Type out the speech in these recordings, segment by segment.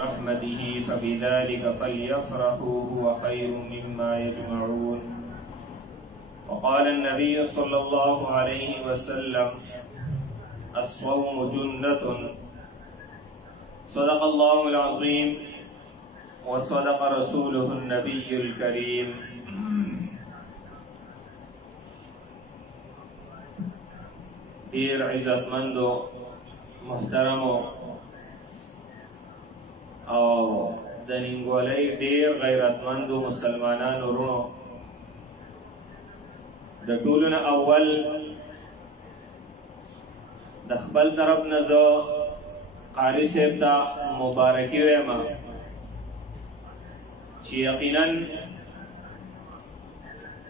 رحمته فبذلك فليفرحوا هو خير مما يجمعون. وقال النبي صلى الله عليه وسلم الصوم جنة. صدق الله العظيم وصدق رسوله النبي الكريم. دیر عزتمندو محترمو او د ننګولۍ ډیر غیرتمندو مسلمانانو ورونو، د ټولو نه اول د خپل طرف نه زه قاري صاحب ته مبارکي وایم چې یقینا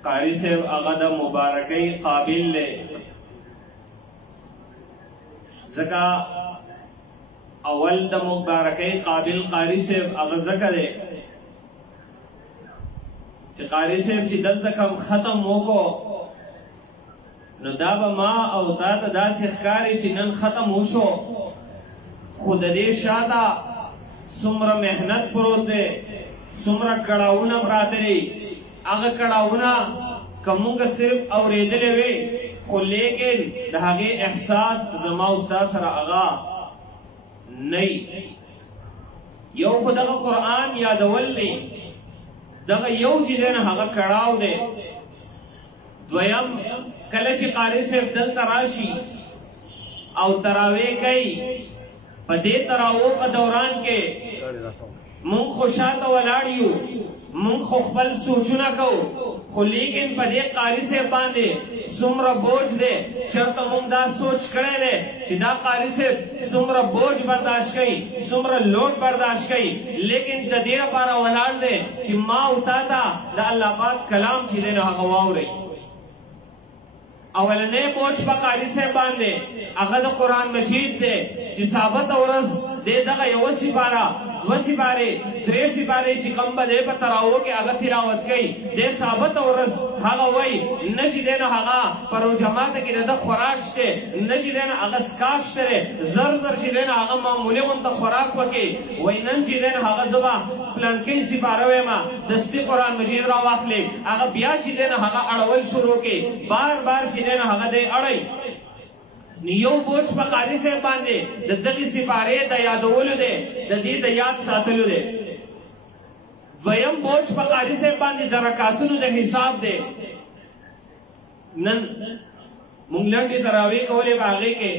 قاري صاحب هغه د مبارکۍ قابل دی، ځکه اول د مبارکۍ قابل قاری صاحب هغه ځکه دی چې قاری صاحب چې دلته کوم ختم وکړو نو دا به ما او تا ته داسې ښکاري چې نن ختم وشو، خو د دې شاته څومره محنت پروت دی، څومره کړاوونه پراته دي. هغه کړاوونه که موږ صرف اورېدلی وي خو لیکن د هغې احساس زما او ستا سره هغه نه. یو خو دغه قرآن یادول دی، دغه یو چې دی نه هغه کړاو دی. دویم کله چې قاري صاحب دلته راشي او تراویح کوي، په دې تراویح په دوران کې مونږ خو شاته ولاړ یو، مونږ خو خپل سوچونه کوو، خو لیکن په دې قاري صاحب باندې څومره بوج دی. چېرته مونږ دا سوچ کړی دی چې دا قاري صاحب څومره بوج برداشت کوي، څومره لوډ برداشت کوي، لیکن د دې لپاره ولاړ دی چې ما او تا ته د الله پاک کلام چې دی نو هغه واورئ. اولنی بوج په قاري صاحب باندې هغه د قرآن مجید دی چې ثابته ورځ دی دغه یوه سپاره، دوه سپارې، درې سپارې چې کوم به دی په تراویح کې هغه تلاوت کوي، دی ثابته ورځ هغه وایي نه چې دی نو هغه په روژه ماته کې د ده خوراک شته، نه چې دی نو هغه څښاک شته دی، زر زر چې دی نو هغه معمولي غونته خوراک وکړي. وایي نن چې دی نو هغه زه به پلانکۍ سپاره ویمه، دستي قرآن مجید راواخلې، هغه بیا چې دی نو هغه اړول شروع کړي، بار بار چې دی نو هغه دی اړئ. یو بوج په قاري صاحب باندې د دغې سپارې د یادولو دی، د دې د یاد ساتلو دی. دویم بوج په قاري صاحب باندې د رکعتونو د حساب دی. نن مونږ لنډې تراویح کولې په هغې کې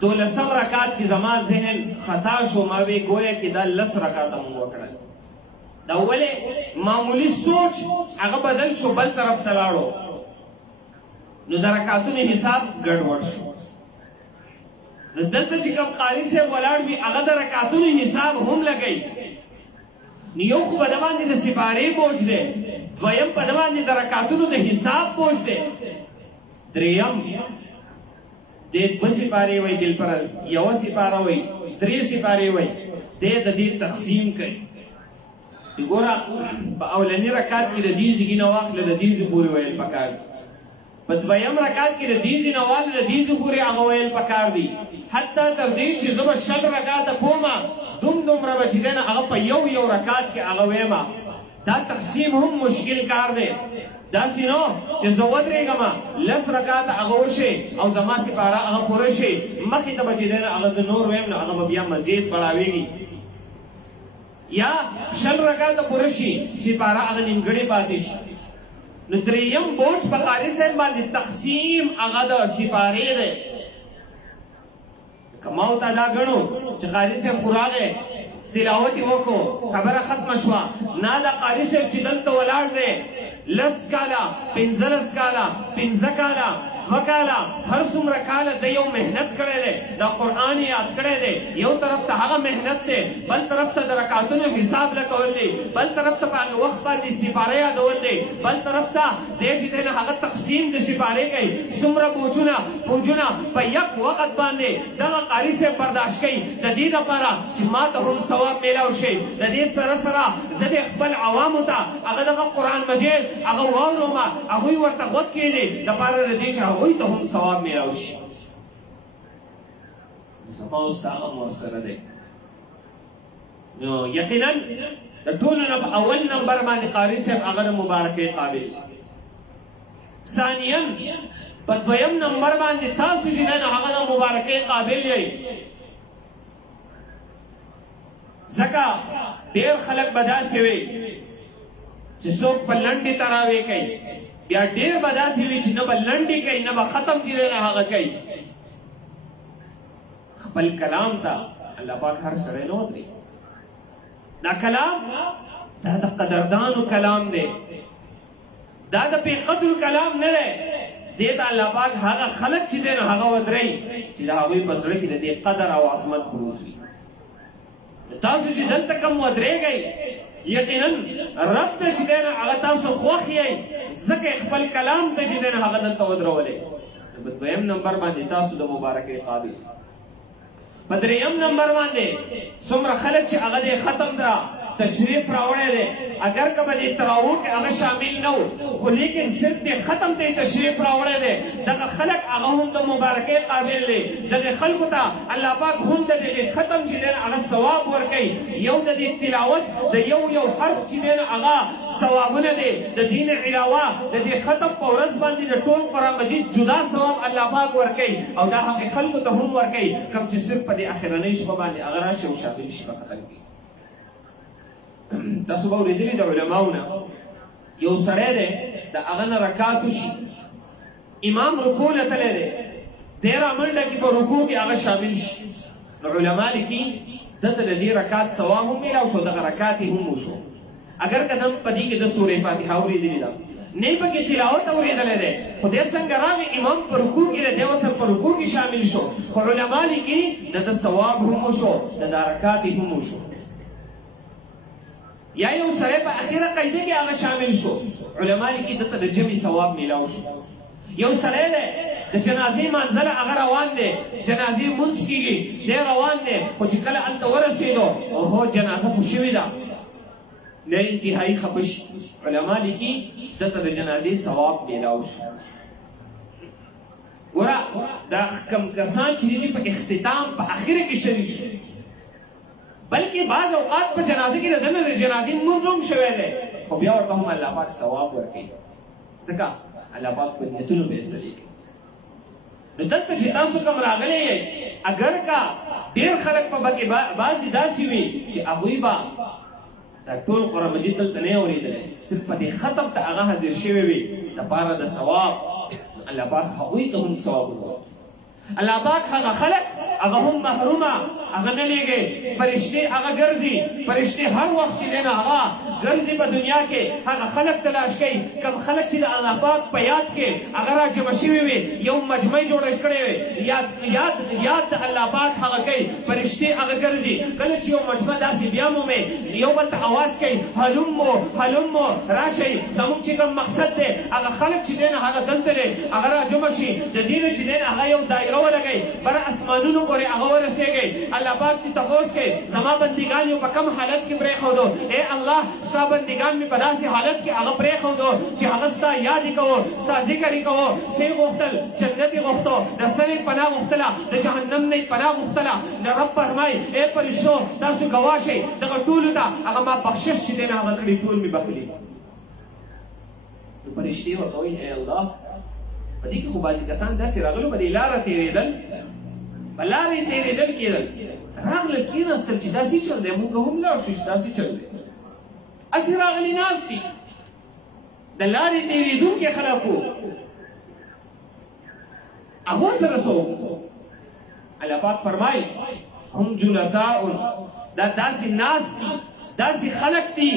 12 رکعت کې زما ذهن خطا شو، ما وی گویا کې دا 10 رکعته مونږ وکړل. دا ولې معمولي سوچ هغه بدل شو، بل طرف ته لاړو، نو د رکعتونو حساب ګډوډ شو. نو دلته چې کوم قاري صاحب ولاړ وي هغه د رکعتونو حساب هم لګوي. نو یو خو په ده باندې د سپارې بوج دی، دویم په ده باندې د رکعتونو د حساب بوج دی، دریم دی 2 سپارې وایي دلپرز، یوه سپاره وایي، 3 سپارې وایي، دی د دې تقسیم کوي. ګوره په اولني رکعت کې د دې ځګي نه واخله د دې ځې پورې ویل پکار دي، په دویم رکعت کې د دې ځې نه واخله د دې ځې پورې هغه ویل پکار دي، حتی تر دې چې زه به 6 رکعته کومه دومره به چې دی نه هغه په یو رکعت کې هغه ویمه. دا تقسیم هم مشکل کار دی. داسې نو چې زه ودرېږم 10 رکعته هغه وشي او زما سپاره هغه پوره شي، مخې ته به چې دی نه هغه زه نور ویم نو هغه به بیا مزید بړاوېږي. یا 6 رکعته پوره شي سپاره هغه نیمګړې پاتې شي. نو دریم بوج په قاري صاحب باندې تقسیم هغه د سپارې دی. که ما ورته دا ګڼو چې قاري صاحب خو راغی تلاوت یې وکړو خبره ختمه شوه، نه دا قاري صاحب چې دلته ولاړ دی 10 کاله 15 کاله 15 کاله 2 کاله هر څومره کاله د یو محنت کړی دی، دا قرآن یاد کړی دی. یو طرف ته هغه محنت دی، بل طرف ته د رکعتونو حساب لګول دی، بل طرف ته په هغه وخت باندې سپاره یادول دی، بل طرف ته دی چې دی نه هغه تقسیم د سپارې کوي. څومره بوجونه په یک وخت باندې دغه قاري صاحب برداشت کوي د دې لپاره چې ما ته هم ثواب میلاو شي. د دې سره سره زه د خپل عوامو ته هغه دغه قرآن مجید هغه واورم، هغوی ورته غوږ کېږدي دپاره د دې چې هغوی ته هم ثواب میلاو شي. زما او ستا غم ورسره دی. نو یقینا د ټولو نه په اول نمبر باندې قاري صاحب هغه د مبارکۍ قابل. ثانیا په دویم نمبر باندې تاسو چې نه هغه د مبارکۍ قابل یې. ځکه ډېر خلک به داسې وي چې څوک په لنډې تراویح کوي، بیا ډېر به داسې وي چې نه به لنډې کوي نه به ختم چې دی نه هغه کوي. خپل کلام ته الله پاک هر سړی نه ودرېږي. دا کلام دا د قدردانو کلام دی، دا د بې قدرو کلام نه دی. دې ته الله پاک هغه خلک چې دی نو هغه ودرېږي چې د هغوی په زړه کې د دې قدر او عظمت پروت وي. تاسو چې دلته کوم ودرېږئ یقینا رب ته چې دی نو هغه تاسو خوښ یئ، ځکه خپل کلام ته چې دی نو هغه دلته ودرولی. په دویم نمبر باندې تاسو د مبارکۍ قابل. په دریم نمبر باندې څومره خلک چې هغه دې ختم ده تشریف راوړی دی، اگر که به دې تراوح کې هغه شامل نه و خو لیکن صرف دې ختم ته تشریف راوړی دی، دغه خلک هغه هم د مبارکۍ قابل دی. دغه خلکو ته الله پاک هم د دې ختم چې دی هغه ثواب ورکوي. یو د دې تلاوت د یو حرف چې دی هغه ثوابونه دی، د دین علاوه د دې ختم په ورځ باندې د ټول قرآن مجید جدا ثواب الله پاک ورکوي، او دا هغې خلکو ته هم ورکوي کوم چې صرف په دې اخرنۍ شپه باندې هغه راشي او شامل شي په ختم کې. تاسو به اورېدلي د علماو نه یو سړی دی د هغه نه رکعات وشي، امام رکوع له تللی دی، دی رامنډه کړي په رکوع کې هغه شامل شي. نو علما لیکي دته د دې رکعات ثواب هم میلاو شو، دغه رکعات یې هم وشو. اگر که دم په دې کې د سورې فاتحه اورېدلې ده، نه پکې تلاوت اورېدلی دی، خو دی څنګه راغی امام په رکوع کې دی، دی ورسره په رکوع کې شامل شو، خو علما لیکي دته ثواب هم وشو، د دا رکعات یې هم وشو. یا یو سړی په اخیره قاعده کې هغه شامل شو، علما لیکي دته د جمعي ثواب میلاو شو. یو سړی دی د جنازې منزله هغه روان دی، جنازې لمونځ کېږي، دی روان دی، خو چې کله هلته ورسېدو اوهو جنازه خو شوې ده، نه انتهایي خفه شي. علما لیکي دته د جنازې ثواب میلاو شو. ګوره دا کم کسان چې دي په اختتام په اخره کې شریک شو، بلکې بعض اوقات په جنازه کې د دنه د جنازې لمونځ هم شوی دی، خو بیا ورته هم الله پاک ثواب ورکوي، ځکه الله پاک په نیتونو فیصلې کوي. نو دلته چې تاسو کوم راغلی یئ، اگر که ډېر خلک په کې بعضې داسې وي چې هغوی به دا ټول قرآن مجید دلته نه اورېدلی، صرف په دې ختم ته هغه حاضر شوی وي دپاره د ثواب، الله پاک هغوی ته هم ثواب ورکوي. الله پاک هغه خلک هغه هم محرومه هغه نه لیږي، فرشتې هغه ګرځي، فرشتې هر وخت چې دی نو هغه ګرځي په دنیا کې، هغه خلک تلاش کوي. کوم خلک چې د الله پاک په یاد کې هغه راجمع شوي وي، یو مجمع جوړه کړې وي، یاد د الله پاک هغه کوي، فرشتې هغه ګرځي. کله چې یو مجمع داسې بیا مومې یو بل ته اواز کوي هلمو راشئ، زموږ چې کوم مقصد دی هغه خلک چې دی نو هغه دلته دی هغه راجمع شي، د دې نه چې دی نو هغه یو دایره ولګئ، بره اسمانونو پورې هغه ورسېږئ، الله پاک دې تپوس کوي زما بندګان یو په کوم حالت کې پرېښودو، ای الله ستا بندګان مې په داسې حالت کې هغه پرېښودو چې هغه ستا یاد یې کوو، ستا ذکر یې کوو، څه یې غوښتل جنت یې غوښتو، د سر یې پناه غوښتله، د جهنم نه یې پناه غوښتله. نو رب فرمایي ای فرشتو تاسو ګواه شئ دغه ټولو ته هغه ما بخشش چې دی نو هغه کړي ټول مې بخلي. نو فرشتې ورته وایي ای الله په دې کې خو بعضې کسان داسې راغلو په دې لاره تېرېدل، په لارې تېرېدل کېدل، راغلل کېناستل چې داسې چل دی، موږ هم لاړ شو چې داسې چل دی، هسې راغلي ناست دي، د لارې تېرېدونکي خلک وو، هغو سره څه وکړو؟ الله پاک فرمایي هم جلساء، دا داسې ناست دي، داسې خلک دي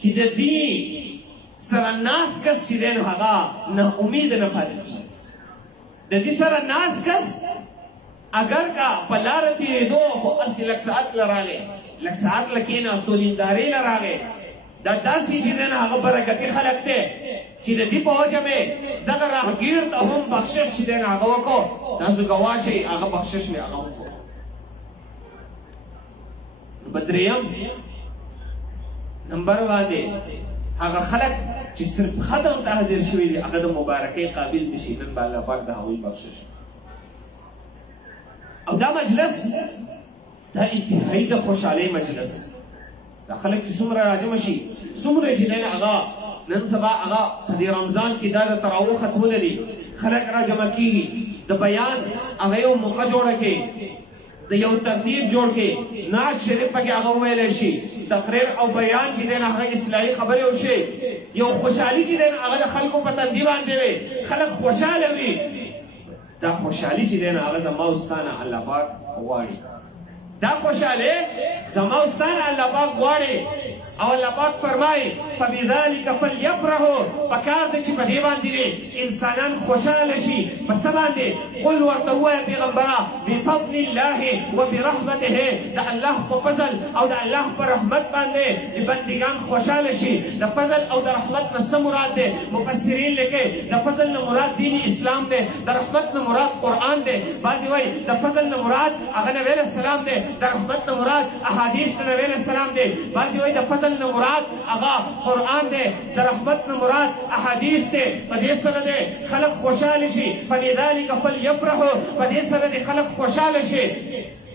چې د دې سره ناست کس چې دی نو هغه نه امید نه پاتې کېږي. د دې سره ناست کس اگر که په لاره تېرېدو خو هسې لږ ساعت له راغی، لږ ساعت له کېناستو دیندارۍ له راغی، دا داسې چې دی نو هغه برکتي خلک دی چې د دې په وجه مې دغه راهګیر ته هم بخشش چې دی نو هغه وکړو. تاسو ګواه شئ هغه بخشش مې هغه وکړو. په درېیم نمبر باندې هغه خلک چې صرف ختم ته حاضر شوي دي هغه د مبارکۍ قابل نشي، نن به الله پاک د هغوی بخشش. او دا مجلس دا انتهایی د خوشحالۍ مجلس دا خلک چې څومره راجمع شي څومره چې دی نه هغه نن سبا هغه په دې رمضان کې دا د تراویح ختمونه دي خلک راجمع کېږي د بیان هغه یو موقع جوړه کړي د یو ترتیب جوړ کړي نعت شریف پکې هغه وویلی شي تقریر او بیان چې دی نه هغه اصلاحي خبرې وشي یو خوشحالي چې دی نه هغه د خلکو په تندي باندې وي خلک خوشحاله وي دا خوشحالي چې دی نه هغه زما او ستا نه الله پاک غواړي دا خوشحالي زما او ستا نه الله پاک غواړي او الله پاک فرمایي فبذلک فلیفرحوا پکار دی چې په دې باندې انسانان خوشحاله شي په څه باندې قل ورته ووایه پیغمبره بفضل الله وبرحمته د الله په فضل او د الله په رحمت باندې بندګان خوشحاله شي د فضل او د رحمت نه څه مراد دی مفسرین لیکي د فضل نه مراد دین اسلام دی د رحمت نه مراد قرآن دی بعضې وایي د فضل نه مراد هغه نبی علیه السلام دی د رحمت نه مراد احادیث د نبی علیه السلام دی بعضې وایي د فضل نه مراد هغه قرآن دی د رحمت نه مراد احادیث دی په دې سره دی خلک خوشحاله شي فلذلک فلیفرحوا په دې سره دی خلک خوشحاله شي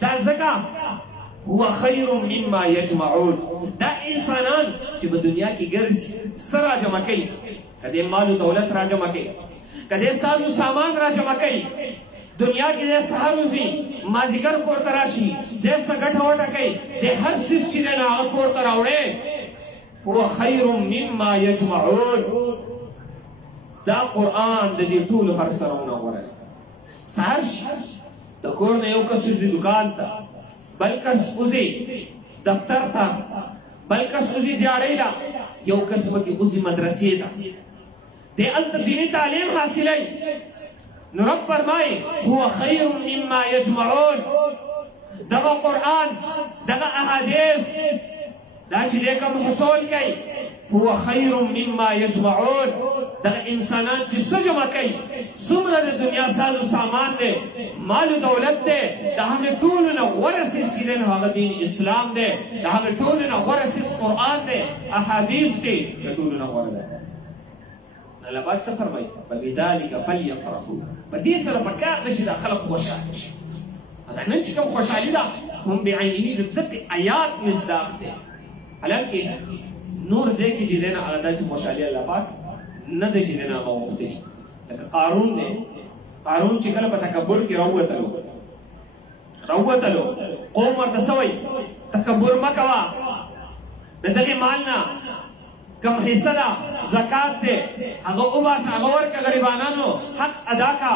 دا ځکه هو خیر مما یجمعون دا انسانان چې په دنیا کې ګرځي څه راجمع کوي که دې مال و دولت راجمع کوي که دې ساز و سامان راجمع کوي دنیا کې د سهار وځي مازدیګر کور ته راشي ډېر څه ګټه وټه کوي د هر څیز چې دی نه هغه کور ته راوړی هو خیر مما یجمعون دا قرآن د دې ټولو هر سرونه غوره دی سهار شي د کور نه یو کس وځي دکان ته بل کس وځي دفتر ته بل کس وځي دیاړۍ له یو کس پکې وځي مدرسې ته دی هلته دیني تعلیم حاصلوي نو رب فرمایي هو خیر مما یجمعون دغه قرآن دغه احادیث دا چې دی کوم حصول کوي هو خیر مما یجمعون دغه انسانان چې څه جمع کوي څومره د دنیا ساز و سامان دی مال و دولت دی د هغې ټولو نه غوره څیز چې دی نو هغه دین اسلام دی د هغې ټولو نه غوره څیز قرآن دی احادیث دی د ټولو نه غوره دی الله پاک څه فرمایي فبذلک فلیفرحوا په دې سره پکار ده چې دا خلک خوشحاله شي دا نن چې کوم خوشحالي ده هم بعینه د دغې آیات مصداق دی حالانکه نور ځای کې چې دی نه هغه داسې خوشحالي الله پاک نه دی چې دی نه هغه غوښتلي لکه قارون دی قارون چې کله په تکبر کې راووتلو قوم ورته څه وایي تکبر مه کوه د دغې مال نه کم حصہ دا زکات دے هغه وباسه هغه ورکړه غریبانانو حق ادا کا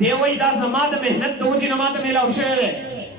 دی وایي دا زما د محنت د وجې نه ماته میلاو شوی دی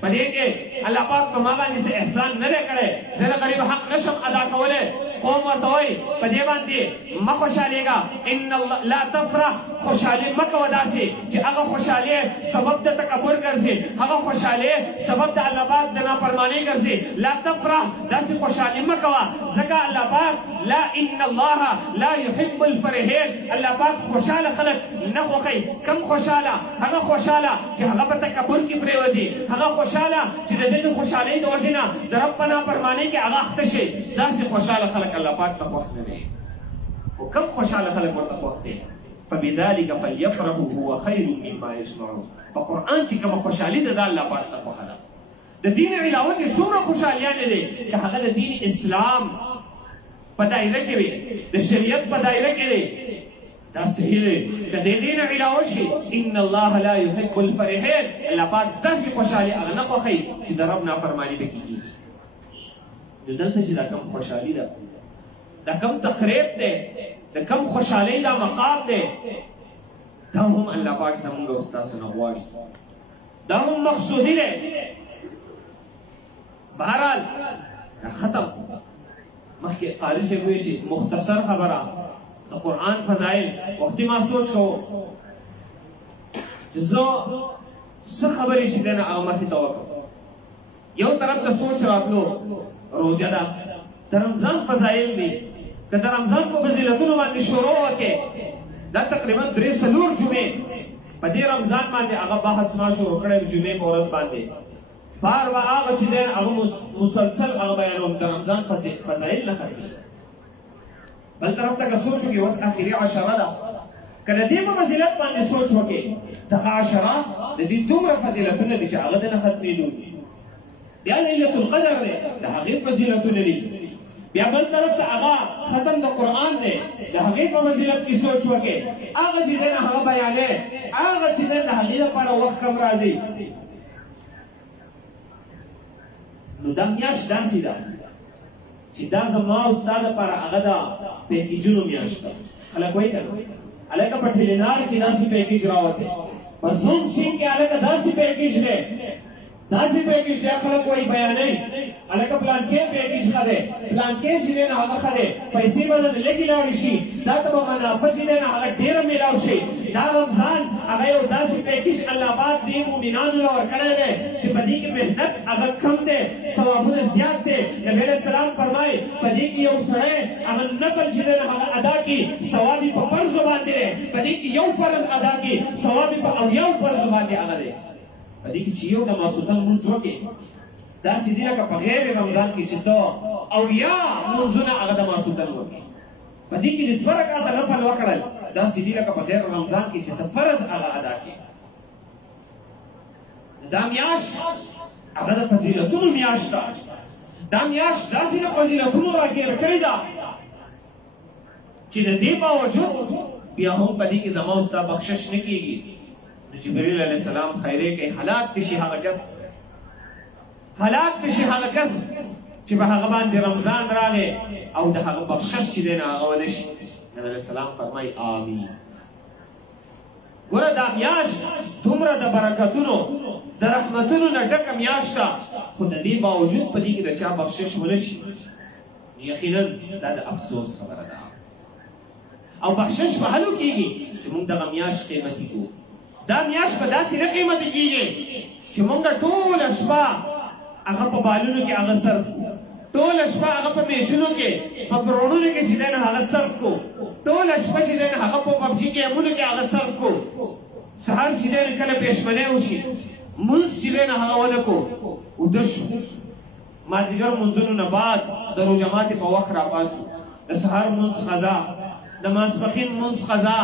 په دې کې الله پاک په ما باندې څه احسان نه دی کړی زه د غریب حق نشم ادا کولی قوم ورته وایي په دې باندې مه خوشحالېږه ان الله لا تفرح خوشحالي مه کوه داسې چې هغه خوشحالي سبب د تکبر ګرځي هغه خوشحالي سبب د الله پاک د نافرمانۍ ګرځي لا تفرح داسې خوشحالي مه کوه ځکه الله پاک لا ان الله لا يحب الفرحين الله پاک خوشحاله خلک نه خوښوي کم خوشحاله هغه خوشحاله چې هغه په تکبر کې پرېوځي هغه خوشحاله چې د دې د خوشحالۍ د وجې نه د رب په نافرمانۍ کې هغه اخته شي داسې خوشحاله خلک الله پاک ته خوښ نه دي خو کم خوشحاله خلک ورته خوښ دي فبذلک فلیفرحوا هو خیر مما یجمعون په قرآن چې کومه خوشحالي ده دا الله پاک ته خوښه ده د دین علاوه چې څومره خوشحالیانې دي که هغه د دین اسلام په دایره کې وي د شریعت په دایره کې دی دا صحیح دی که د دین علاوه شي ان الله لا يحب الفرحين الله پاک داسې خوشحالي هغه نه خوښوي چې د رب نافرماني پکې کېږي نو دلته چې دا کوم خوشحالي ده دا کوم تخریب دی د کوم خوشحالۍ دا مقام دی دا هم الله پاک زمونږ او ستاسو نه غواړي دا هم مقصودي دی بهرحال دا ختم مخکې قاري صاحب وایي چې مختصر خبره د قرآن فضایل وختي ما سوچ کوو چې زه څه خبرې چې دی نه هغه مخکې ته وکړم یو طرف ته سوچ راتلو روژه ده د رمضان فضایل دي که د رمضان په فضیلتونو باندې شروع وکړې دا تقریبا 3-4 جمعې په دې رمضان باندې هغه بحث ما شروع کړی جمعې په ورځ باندې بار به هغه چې دی هغه مسلسل هغه بیانوم د رمضان فضایل نه ختمېږي بل طرف ته که سوچ وکړې اوس اخري عشره ده که د دې په فضیلت باندې سوچ وکړې دغه عشره د دې دومره فضیلتونه دي چې هغه د نه ختمېدو دي بیا لیلۃ القدر دی د هغې فضیلتونه دي بیا بل طرف ته هغه ختم د قرآن دی د هغې په فضیلت کې سوچ وکړې هغه چې دی نه هغه بیانې هغه چې دی د هغې لپاره وخت کم راځي نو دا میاشت داسې ده چې دا زما او ستا دپاره هغه د پیکیجونو میاشت ده خلک وایي که نه هلکه په ټیلینار کې داسې پیکیج راوتی په زوم سیم کې هلکه داسې پیکیج دی داسې پیکیج دی خلک وایي بیانوي هلکه پلانکې پیکیج ښه دی پلانکې چې دی نه هغه ښه دی پیسې به درته لږې لاړې شي دا ته به منافع چې دی نه هغه ډېره میلاو شي دا رمضان هغه یو داسې پیکیج الله پاک دې مؤمنانو له ورکړی دی چې په دې کې محنت هغه کم دی ثوابونه زیات دی نبي علیه السلام فرمایي په دې کې یو سړی هغه نفل چې دی نه هغه ادا کړي ثواب یې په فرضو باندې دی په دې کې یو فرض ادا کړي ثواب یې په اویاو فرضو باندې هغه دی په دې کې چې یو د ماسوتن لمونځ وکړې داسې دي لکه په غیر رمضان کې چې ته اویا لمونځونه هغه د ماسوتن وکړې په دې کې د دوه رکعته نفل وکړل داسې دي لکه په غیر رمضان کې چې ته فرض هغه ادا کړې دا میاشت هغه د فضیلتونو میاشت ده دا میاشت داسې د فضیلتونو راګیر کړې ده چې د دې باوجود بیا هم په دې کې زما او ستا بخشش نه کېږي جبريل عليه السلام خیره کې هلاک شي هغه کس چې په هغه باندې رمضان راغی او د هغه بخشش چې دی نه هغه ونشي نبي علیه السلام فرمایي آمین ګوره دا میاشت دومره د برکتونو د رحمتونو نه ډکه میاشت ده خو د دې باوجود په دې کې د چا بخشش ونشي یقینا دا د افسوس خبره ده او بخشش په هلو کېږي چې موږ دغه میاشت قیمتي کوو دا میاشت په داسې نه قیمتي کېږي چې موږ ټوله شپه هغه په بالونو کې هغه صرف ټوله شپه هغه په میشونو کې په کرونونو کې چې دی نه هغه صرف کو ټوله شپه چې دی نه هغه په پبجي ګیمونو کې هغه صرف کو سهار چې دی نه کله پېشمنۍ وشي مونځ چې دی نه هغه ونه کو وده شو مازدیګر مونځونو نه بعد د روژه ماتې په وخت راپاڅو د سهار مونځ قضا د ماسپښین مونځ قضا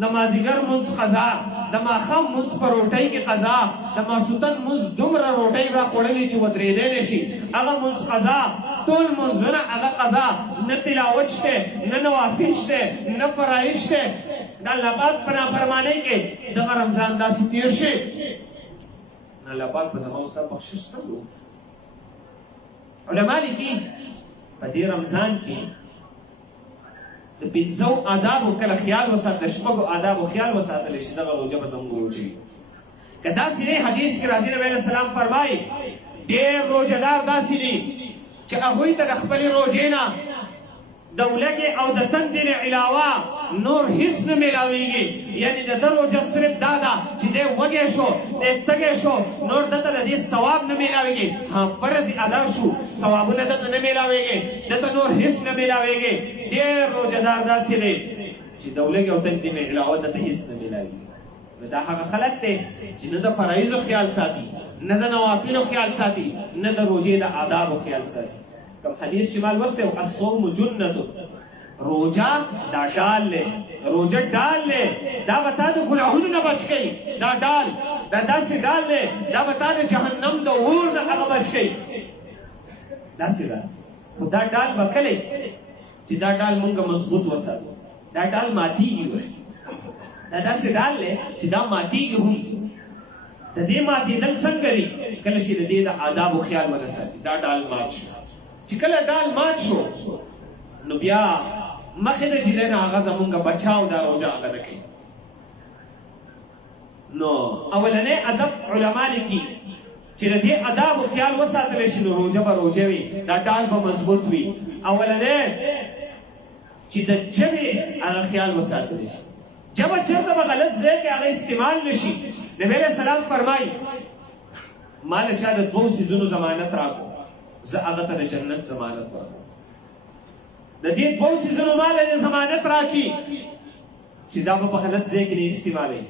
د مازدیګر مونځ قضا د ماښام مونځ په روټۍ کې قضا د ماسوتن مونځ دومره روټۍ به خوړلې چې ودرېدی نه شي هغه مونځ قضا ټول مونځونه هغه قضا نه تلاوت شته نه نوافل شته نه فرایض شته د الله پاک په نافرمانۍ کې دغه رمضان داسې تېر شي نه الله پاک په زما او ستا بخشش څنګه علما لیکي په دې رمضان کې د پنځو آدابو کله خیال وساته شپږو آدابو خیال وساتلی شي دغه روژه به زموږ روژه وي که داسې دی حدیث کې راځي نبي علیه السلام فرمایي ډېر روژهدار داسې دي چې هغوی ته د خپلې روژې نه د ولږې او د تندې نه علاوه نور هیڅ نه میلاویږي یعنی د ده روژه صرف دا ده چې دی وږی شو دی تږی شو نور دته د دې ثواب نه میلاویږي ها فرض ادا شو ثوابونه دته نه میلاویږي دته نور هیڅ نه میلاویږي ډېر روژهدار داسې دی چې د ولږې او تندې نه علاوه دته هیڅ نه میلاویږي نو دا هغه خلک دی چې نه د فرایضو خیال ساتي نه د نوافلو خیال ساتي نه د روژې د آدابو خیال ساتي کوم حدیث چې ما لوستی و الصوم جنة روژه دا ډال دی روژه ډال دی دا به تا د ګناهونو نه بچ کوي دا ډال دا داسې ډال دی دا به تا د جهنم د اور نه هغه بچ کوي داسې ده خو دا ډال به کله چې دا ډال مونږ مضبوط وساتو دا ډال ماتیږي وایي دا داسې ډال دی چې دا ماتیږي هم د دې ماتېدل څنګه دي کله چې د دې د آدابو خیال ونه ساتي دا ډال مات شو چې کله ډال مات شو نو بیا مخې ته چې دی نه هغه زمونږ بچاو دا روژه هغه نه کوي نو اولنی ادب علما لیکي چې د دې آدابو خیال وساتلی شي نو روژه به روژه وي دا ډال به مضبوط وي اولنی چې د ژبې هغه خیال وساتلی شي ژبه چېرته به غلط ځای کې هغه استعمال نه شي نبي علیه السلام فرمایي ما له چا د دوو څیزونو ضمانت راکړو زه هغه ته د جنت ضمانت ورکړم د دې دوو څیزونو ما له ضمانت راکړي چې دا به په غلط ځای کې نه استعمالوي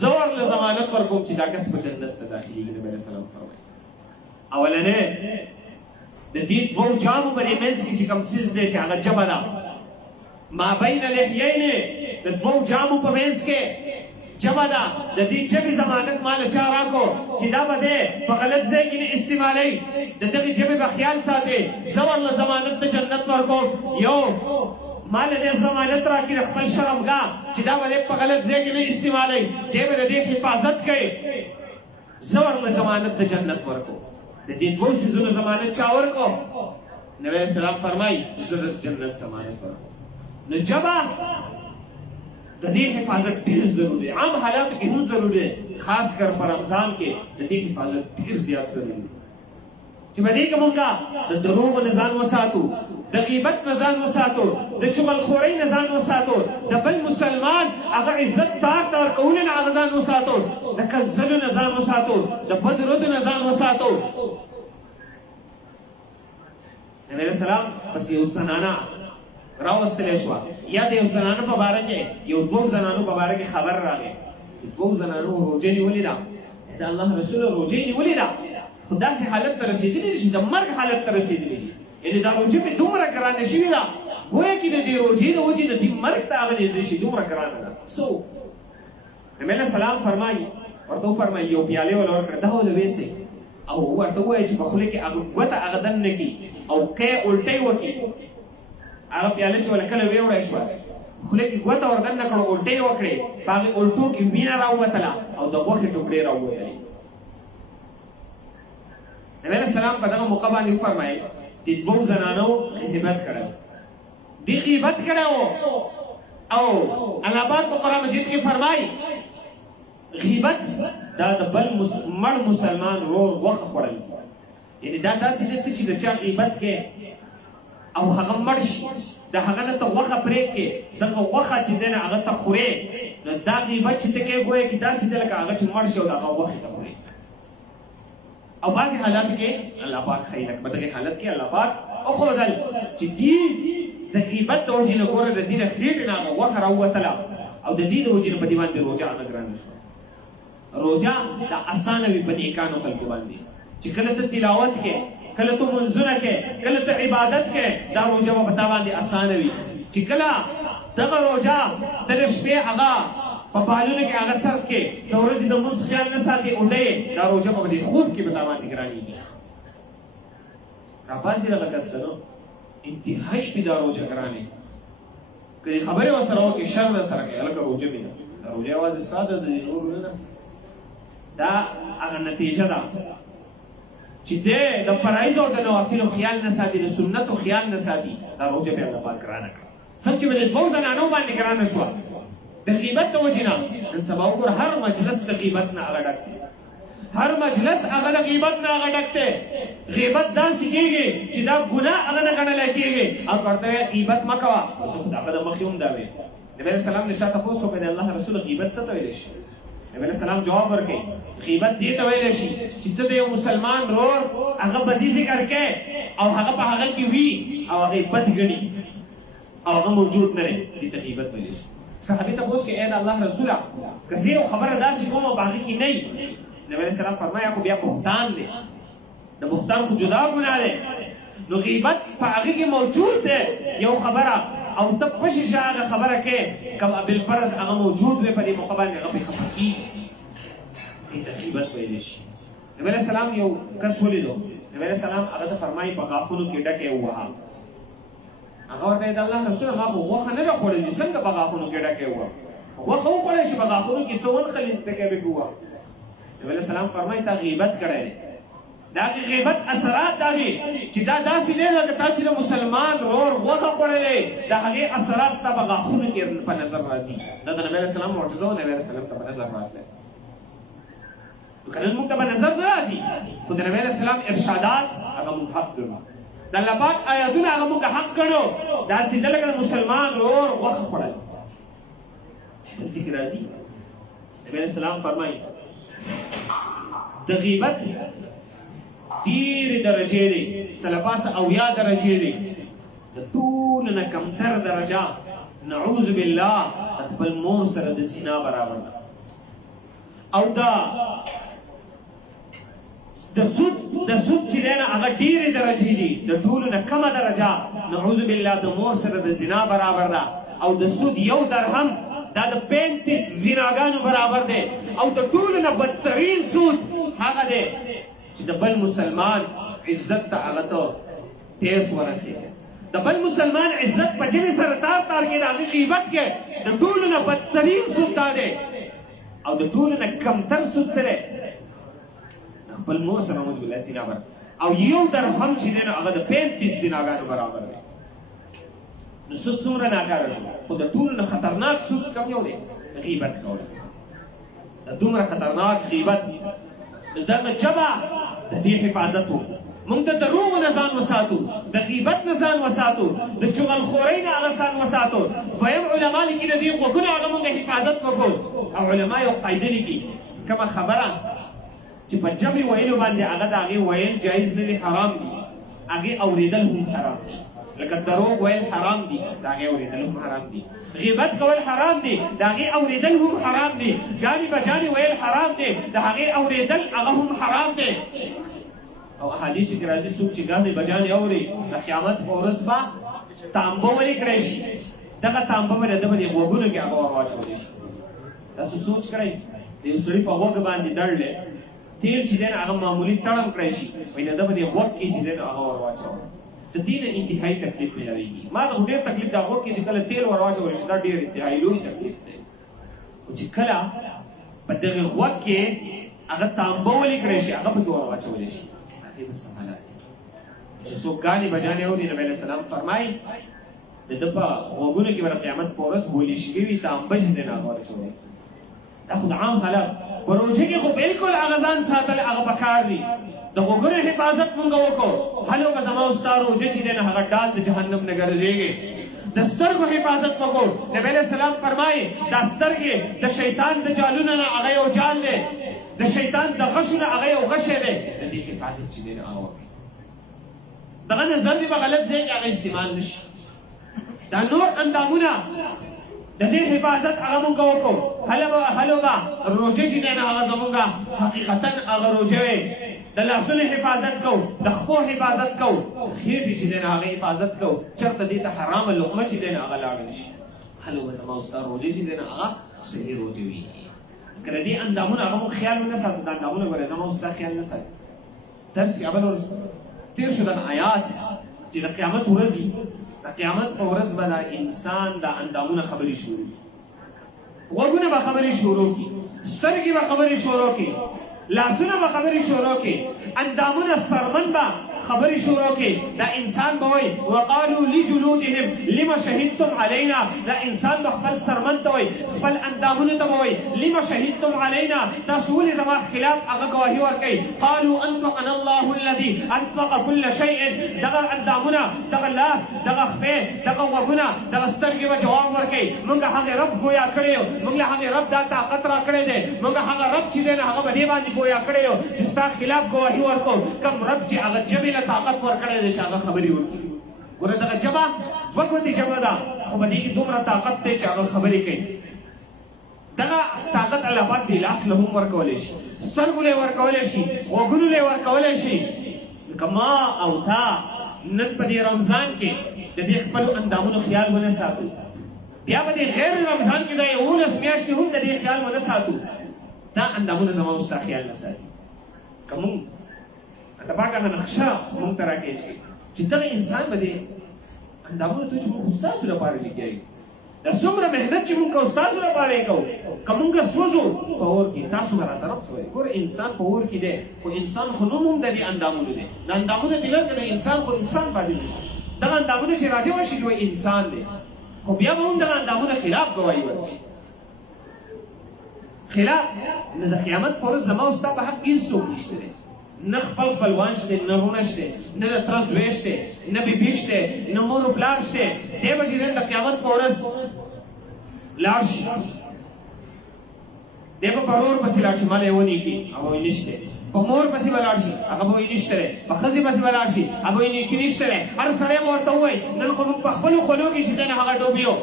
زه ورله ضمانت ورکوم چې دا کس په جنت ته داخلېږي نبي علیه السلام فرمایي اولنی د دې دوو جامو په دې منځ کې چې کوم څیز دی چې هغه ژبه ده ما بین لحیین د دوو جامو په منځ کې جمع ده د دې ژبې ضمانت مال چا راکو چې دا به دی په غلط ځای کې نه استعمالوي د دغې ژبې به خیال ساتي زه ورله ضمانت د جنت ورکوم یو مال دې ضمانت راکړي د خپل شرمګاه چې دا به دی په غلط ځای کې نه استعمالوي دی به د دې حفاظت کوي زه ورله ضمانت د جنت ورکوم د دې دوو څیزونو ضمانت چا ورکو نبی علیه السلام فرمایي زه د جنت ضمانت ورکوم نو ژبه د دې حفاظت ډېر ضروري دی عام حالاتو کې هم ضروري دی خاص کر په رمضان کې د دې حفاظت ډېر زیات ضروري دی چې په دې کې موږ د دروغو نه ځان وساتو د غیبت نه ځان وساتو د چغلخورۍ نه ځان وساتو د بل مسلمان هغه عزت دار ته ورکولو نه هغه ځان وساتو د کنځلو نه ځان وساتو د بد ردو نه ځان وساتو نبی علیه السلام پس یو زنانه راوستلی شوه یا د یو زنانه په باره کې یو دوو زنانو په باره کې خبر راغی دوو زنانو روژه نیولې ده د الله رسول روژه نیولې ده خو داسې حالت ته رسېدلي دي چې د مرګ حالت ته رسېدلي دي یعنې دا روژه مې دومره ګرانه شوې ده گویا کې د دې روژې د وجې نه دې مرګ ته هغه نږدې شي دومره ګرانه ده څه نبي علیه السلام فرمایي ورته وفرمایي یو پیالې وله ورکړه دا ولې ویسې او ورته ووایي چې په خوله کې هغه ګوته هغه دننه کړي او که یې الټۍ وکړي هغه پیاله چې وله کله ویوړی شوه خوله کې ګوته ور دننه کړو الټۍ یې وکړې په هغې الټو کې وینه راووتله او د غوښې ټوکړې راووتلې نبی علیه السلام په دغه موقع باندې وفرمایل دې دوو زنانو غیبت کړی دې غیبت کړی او الله پاک په قرآن مجید کې فرمایي غیبت دا د بل مړ مسلمان ورور غوښه خوړل یعنې دا داسې دی چې د چا غیبت کې او هغه مړ شي د هغه نه ته غوښه پرېږدې دغه غوښه چې دی نه هغه ته خورې نو دا غیبت چې ته کوې ګویا کې داسې دی لکه هغه چې مړ شي او د هغه غوښې ته خورې او بعضې حالاتو کې الله پاک ښایي لکه په دغې حالت کې الله پاک وښودل چې دې د غیبت د وجې نه ګوره د دې د خېټې نه هغه غوښه راووتله او د دې د وجې نه په دې باندې روژه هغه ګرانه شوه روژه دا اسانه وي په نیکانو خلکو باندې چې کله ته تلاوت کې کله ته منځونه کې کله ته عبادت کې دا روژه به په تا باندې اسانه وي چې کله دغه روژه ته د شپې هغه په بالونو کې هغه صرف کې د ورځې د لمونځ خیال نه ساتې اونډۍ دا روژه به په دې خوب کې به تا باندې ګرانېږي راپاسې دغه کس ته نو انتهایي پې دا روژه ګرانې که دې خبرې ورسره وکړې شر درسره کوې هلکه روژه مې ده دا روژه یوازې ستا ده د دې نورو نه ده دا هغه نتیجه ده چې دی د فرایضو او د نوافلو خیال نه ساتي د سنتو خیال نه ساتي دا روژه بیا الله پاک ګرانه کړه څنګه چې به د دوو زنانو باندې ګرانه شوه د غیبت د وجې نه نن سبا وګوره هر مجلس د غیبت نه هغه ډک دی هر مجلس هغه د غیبت نه هغه ډک دی غیبت داسې کېږي چې دا ګناه هغه نه ګڼلی کېږي او ورته وایي غیبت مه کوه هغه د مخکې هم دا وی نبي علیه السلام نه چا تپوس وکړی د الله رسول غیبت څه ته ویلی شي نبی علیه السلام جواب ورکړي غیبت دې ته ویلی شي چې ته د یو مسلمان ورور هغه بدي ذکر کوې او هغه په هغه کې وي او هغه یې بد ګڼي او هغه موجود نه دی دې ته غیبت ویلی شي صحابي ته پوښتنه ای د الله رسوله که زه یو خبره داسې کوم او په هغې کې نه وي نبی علیه السلام فرمایي خو بیا بهتان دی د بهتان خو جدا ګناه دی نو غیبت په هغې کې موجود دی یو خبره او ته پشي شه هغه خبره کوې که بالفرض هغه موجود وي په دې موقع باندې هغه پرې خفه کېږي دې ته غیبت ویلی شي نبی علیه السلام یو کس ولیدو نبی علیه السلام هغه ته فرمایي په غاښونو کې ډکې ووهه هغه ورته د الله رسوله ما خو غوښه نه ده خوړلې څنګه په غاښونو کې ډکې ووهه غوښه وخوړی شي په غاښونو کې څه ونښلي چې ډکې پکې ووهه نبی علیه السلام فرمایي تا غیبت کړی دی د هغې غیبت اثرات دا دي چې دا داسې دی لکه تا چې د مسلمان ورور غوښه خوړلې د هغې اثرات ستا په غاښونو کې په نظر راځي دا د نبي علیه السلام معجزه وه نبي علیه السلام ته په نظر راتلی که نن موږ ته په نظر نه راځي خو د نبي علیه السلام ارشادات هغه موږ حق ګڼو د الله پاک آیاتونه هغه موږ حق ګڼو داسې ده لکه د مسلمان ورور غوښه خوړل داسې کې راځي نبي علیه السلام فرمایي د غیبت ډېرې درجې دي سلپاسه اویا درجې دي د ټولو نه کمتر درجه نعوذ بالله د خپل مور سره د زنا برابر ده او د سود چې دی نه هغه ډېرې درجې دي د ټولو نه کمه درجه نعوذ بالله د مور سره د زنا برابر ده او د سود یو درهم دا د 35 زناګانو برابر دی او د ټولو نه بدترین سود هغه دی چې د بل مسلمان عزت ته هغه ته ټیس ورسېږي د بل مسلمان عزت په ژبې سره تار تار کې د هغې غیبت کې د ټولو نه بدترین سود دا دی او د ټولو نه کمتر سود سره خپل مور سره نعوذ بالله سینه بر او یو درهم چې دی نو هغه د 35 زناګانو برابر دی نو سود څومره ناکاره شو خو د ټولو نه خطرناک سود کوم یو دی غیبت کول د دومره خطرناک غیبت د دغه ژبه د دې حفاظت وکړو موږ د دروغو نه ځان وساتو د غیبت نه ځان وساتو د چغلخورۍ نه هغه ځان وساتو دویم علما لیکي د دې غوږونه هغه موږ حفاظت وکړو او علما یو قاعده لیکي کومه خبره چې په ژبې ویلو باندې هغه د هغې ویل جایز نه دي حرام دي هغې اورېدل هم حرام دي لکه دروغ ویل حرام دي د هغې اورېدل هم حرام دي غیبت کول حرام دي د هغې اورېدل هم حرام دي ګانې بجانې ویل حرام دي د هغې اورېدل هغه هم حرام دي او احادیث کې راځي څوک چې ګانې بجانې اوري د قیامت په ورځ به تانبه ولې کړی شي دغه تانبه به د ده په دې غوږونو کې هغه ور واچولی شي تاسو سوچ کړئ د یو سړي په غوږ باندې دړ دی تیل چې دی نو هغه معمولي تړم کړی شي وایي د ده په دې غوږ کې چې دی نو هغه ور واچوه د دې نه انتهایي تکلیف میلاویږي ما ته خو ډېر تکلیف د غوږ کې چې کله تیل ور واچولی شي دا ډېر انتهایي لوی تکلیف دی خو چې کله په دغې غوږ کې هغه تانبه ولې کړی شي هغه پکې ور واچولی شي هغې به سمالات دي چې څوک ګانې بجانې اوري نبي علیه السلام فرمایي د ده په غوږونو کې به د قیامت په ورځ بولې شوي وي تانبه چې دی نو هغه ورچولی دا خو د عام حالت په روژه کې خو بلکل هغه ځان ساتل هغه پکار دي د غوږونو حفاظت مونږ وکړو هلو به زما او ستا روژه چې دی نو هغه ډال د جهنم نه ګرځېږي د سترګو حفاظت وکړو نبي علیه السلام فرمایي دا سترګې د شیطان د جالونو نه هغه یو جال دی د شیطان د غشو نه هغه یو غشی دی د دې حفاظت چې دی نو هغه وکړي دغه نظر دې په غلط ځای کې هغه استعمال نه شي دا نور اندامونه د دې حفاظت هغه مونږ وکړو هلو به روژه چې دی نو هغه زمونږ حقیقتا هغه روژه وې د لاسونو حفاظت کوو د خپو حفاظت کوو خېټې چې دی نو هغې حفاظت کوو چېرته دې ته حرامه لقمه چې دی نو هغه لاړه نه شي هلو به زما او ستا روژې چې دی نو هغه صحیح روژه وي که د دې اندامونه هغه مونږ خیال ونه ساتو د اندامونه ګورې زما او ستا خیال نه ساتي درس کې اول ورځ تېر شو دغه آیات چې د قیامت ورځ د قیامت په ورځ به د انسان د اندامونه خبرې شروع کړي غوږونه به خبرې شروع کړي سترګې به خبرې شروع کړي لاسونه به خبرې شروع کړي اندامونه سرمن به خبرې شروع کړي دا انسان به وایي وقالو لجلودهم لما شهدتم علینا دا انسان به خپل سرمن ته وایي خپل اندامونو ته به وایي لما شهدتم علینا تاسو ولې زما خلاف هغه ګواهي ورکوئ قالو انطقنا الله الذي انطق كل شیء دغه اندامونه دغه لاس دغه خپې دغه غوږونه دغه سترګې به جواب ورکوي موږ هغې رب ګویا کړی یو موږ له هغې رب دا طاقت را کړی دی موږ هغه رب چې دی نو هغه به دې باندې ګویا کړی یو چې ستا خلاف ګواهي ورکوو کوم رب چې هغه ژبې له طاقت ورکړی دی چې هغه خبرې وکړي ګوره دغه ژبه دوه ګوتې ژبه ده خو په دې کې دومره طاقت دی چې هغه خبرې کوي دغه طاقت الله پاک دې لاس له هم ورکولی شي سترګو له یې ورکولی شي غوږونو له یې ورکولی شي لکه ما او تا نن په دې رمضان کې د دې خپلو اندامونو خیال ونه ساتو بیا په دې غیر رمضان کې دا 11 میاشتې هم د دې خیال ونه ساتو دا اندامونه زما او ستا خیال نه ساتي که مونږ الله پاک هغه نقشه مونږ ته راکړي چې دغه انسان به دې اندامونه ته چې مونږ ستاسو لپاره لګیا یو دا څومره محنت چې مونږ کوو ستاسو لپاره یې کوو که مونږ سوځو په اور کې تاسو به راسره سوئ ګوره انسان په اور کې دی خو انسان خو نوم هم د دې اندامونو دی دا اندامونه دې نه کړي انسان خو انسان پاتې نه شي دغه اندامونه چې راجمع شي دوی انسان دی خو بیا به هم دغه اندامونه خلاف ګواهي ورکوي خلاف نه د قیامت په ورځ زما او ستا په حق هېڅ څوک نشته دی نه خپل خپلوان شته نه رونه شته نه د تره زوی شته نه بیبي شته نه مور و پلار شته دی به چې د قیامت په ورځ لاړ شي دی به په ورور پسې لاړ شي ما له یې ونیکي هغه وایي نشته په مور پسې به لاړ شي هغه به وایي نشته دی په ښځې پسې به لاړ شي هغه وایي نیکي نشته دی هر سړی به ورته ووایي نن خو موږ په خپلو خولو کې چې دی نه هغه ډوبیو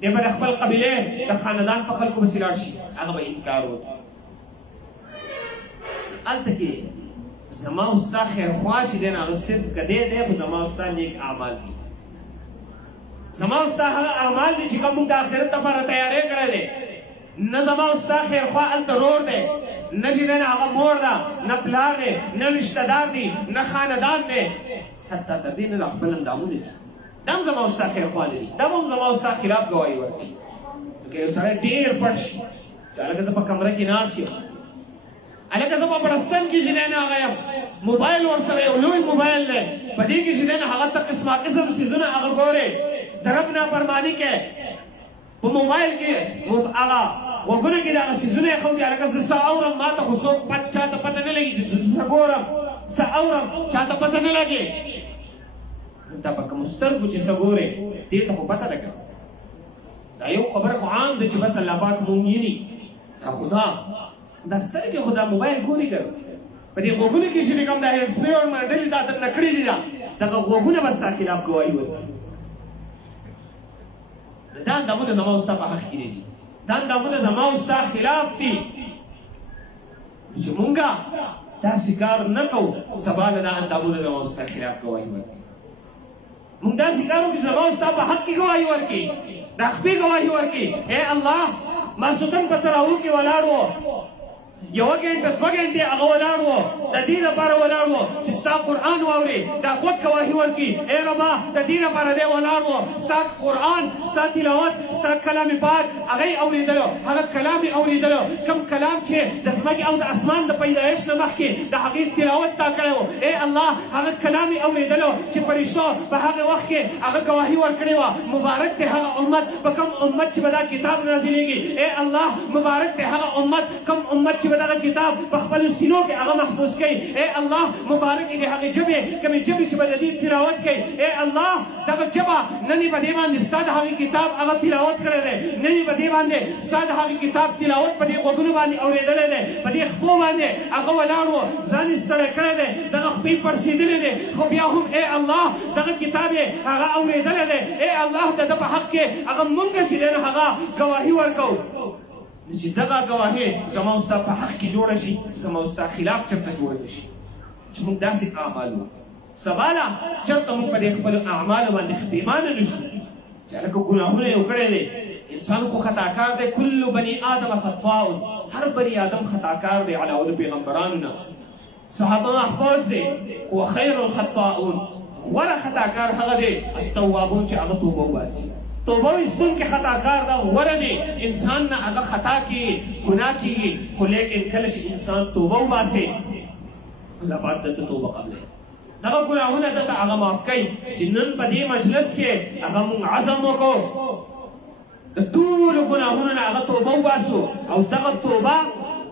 دی به د خپل قبیلې د خاندان په خلکو پسې لاړ شي هغه به انکار وکړي هلته کې زما او ستا خیرخوا چې دی نو هغه صرف که دی خو زما او ستا نیک اعمال دي زما او ستا هغه اعمال دي چې کوم موږ د آخرت لپاره تیاری کړی دی، نه زما او ستا خیرخوا هلته رور دی، نه چې دی نه هغه مور ده، نه پلار دی، نه رشته دار دی، نه خاندان دی، حتی تر دې نه د خپل اندامونه دي، دا هم زما او ستا خیرخوا دي، دا به هم زما او ستا خلاف ګواهي ورکوي. که یو سړی ډېر پټ شي چې هلکه زه په کمره کې ناست یم، هلکه زه په بړستن کې چې دی نه هغه یم، موبایل ورسره یو لوی موبایل دی، په دې کې چې دی نه هغه ته قسمه قسم څیزونه هغه ګورې، د رب نافرماني کوي، په موبایل کې هغه غوږونه کې د هغه څیزونه یې ښودي، هلکه زه څه اورم، ما ته خو څوک چاته پته نه لګي چې زه څه ګورم، څه اورم، چاته پته نه لګي. ته په کومو سترګو چې څه ګورې دې ته خو پته لګي. دا یو خبره خو عام ده چې بس الله پاک مونږ ویني، دا خدا دا سترګې خو دا موبایل ګوري که په دې غوږونو کې چې کوم دا هینډ سپرې او منډلې دا درنه کړي دي، دغه غوږونه به ستا خلاف ګواهي ورکوي. دا اندامونه زما او ستا په حق کې دي، دا اندامونه زما او ستا خلاف دي چې مونږه داسې کار نه کوو، سبا له دا اندامونه زما او ستا خلاف ګواهي ورکوي. مونږ داسې کار وکړو چې زما او ستا په حق کې ګواهي ورکوي، د خپې ګواهي ورکوي. اے الله ماسخوتن په تراویح کې ولاړ و، یوه ګنټه دوه ګنټې هغه ولاړ و، د دې لپاره ولاړ و چې ستا قرآن واورې، دا غوږ ګواهي ورکړي. اے ربا د دې لپاره دی ولاړ و، ستا قرآن، ستا تلاوت، ستا کلام پاک هغه یې اورېدلو، هغه کلام یې اورېدلو، کوم کلام چې د ځمکې او د اسمان د پیدایښت نه مخکې د هغې تلاوت تا کړی و. اے الله هغه کلام یې اورېدلو چې فرشتو په هغه وخت کې هغه ګواهي ورکړې وه. مبارک دی هغه امت په کوم امت چې به دا کتاب نازلېږي. اے الله مبارک دی هغه امت کوم امت چې دغه کتاب په خپل سینو کې هغه محفوظ کړي. اے الله مبارک دې هغه ژبې کومې ژبې چې به د دې تلاوت کوي. اے الله دغه ژبه نن یې په دې باندې ستا د هغې کتاب هغه تلاوت کړی دی، نن یې په دې باندې ستا د هغې کتاب تلاوت په دې غوږونو باندې اورېدلی دی، په دې خپو باندې هغه ولاړ و، ځان یې ستړی کړی دی، دغه خپې پړسېدلې دی، خو بیا هم اے الله دغه کتاب یې هغه اورېدلی دی. اے الله د ده په حق کې هغه مونږ چې دی نو هغه ګواهي ورکوو. چې دغه ګواهي زما او ستا په حق کې جوړه شي، زما او ستا خلاف چېرته جوړه نه شي چې موږ داسې اعمال وکړو. سبا له چېرته موږ په دې خپلو اعمالو باندې پښېمانه نه شو چې هلکه ګناهونه یې وکړی دی. انسان خو خطاکار دی، کل بني آدم خطاء، هر بني آدم خطاکار دی علاوه د پیغمبرانو نه. صحابه محفوظ دی وخیر الخطاؤون، غوره خطاکار هغه دی التوابون چې هغه توبه وباسي. توبه ویستونکي خطاکار دا غوره دی، انسان نه هغه خطا کېږي، ګناه کېږي، خو لیکن کله چې انسان توبه وباسي الله پاک دته توبه قبلوي، دغه ګناهونه دته هغه معاف کوي. چې نن په دې مجلس کې هغه موږ عزم وکړو د ټولو ګناهونو نه هغه توبه وباسو، او دغه توبه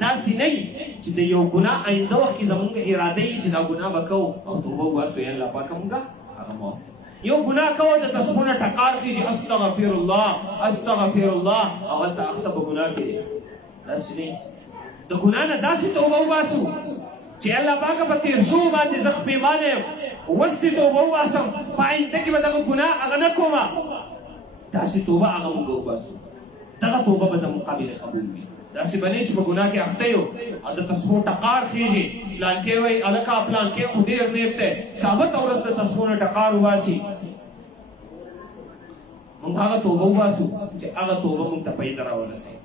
داسې نه وي چې د یو ګناه آینده وخت کې زموږ اراده وي چې دا ګناه به کوو او توبه وباسو، یا الله پاکه موږ هغه معاف. یو ګناه کوو د تسبونه ټکار کېږي استغفر الله استغفر الله، او هلته اخته په ګناه کې دی. داسې نه د ګناه نه داسې توبه وباسو چې الله پاکه په تېر شوو باندې زه پښېمانه یم، اوس دې توبه وباسم، په آینده کې به دغه ګناه هغه نه کومه. داسې توبه هغه موږ وباسو، دغه توبه به زموږ قابل قبول وي. داسې به نه چې په ګناه کې اخته یو او د تسبو ټقار خېږي، پلانکې وایي هلکه پلانکې خو ډېر نیک دی، ثابته ورځ د تسبو نه ټقار وباسي. موږ هغه توبه وباسو چې هغه توبه موږ ته پیدا راورسوي.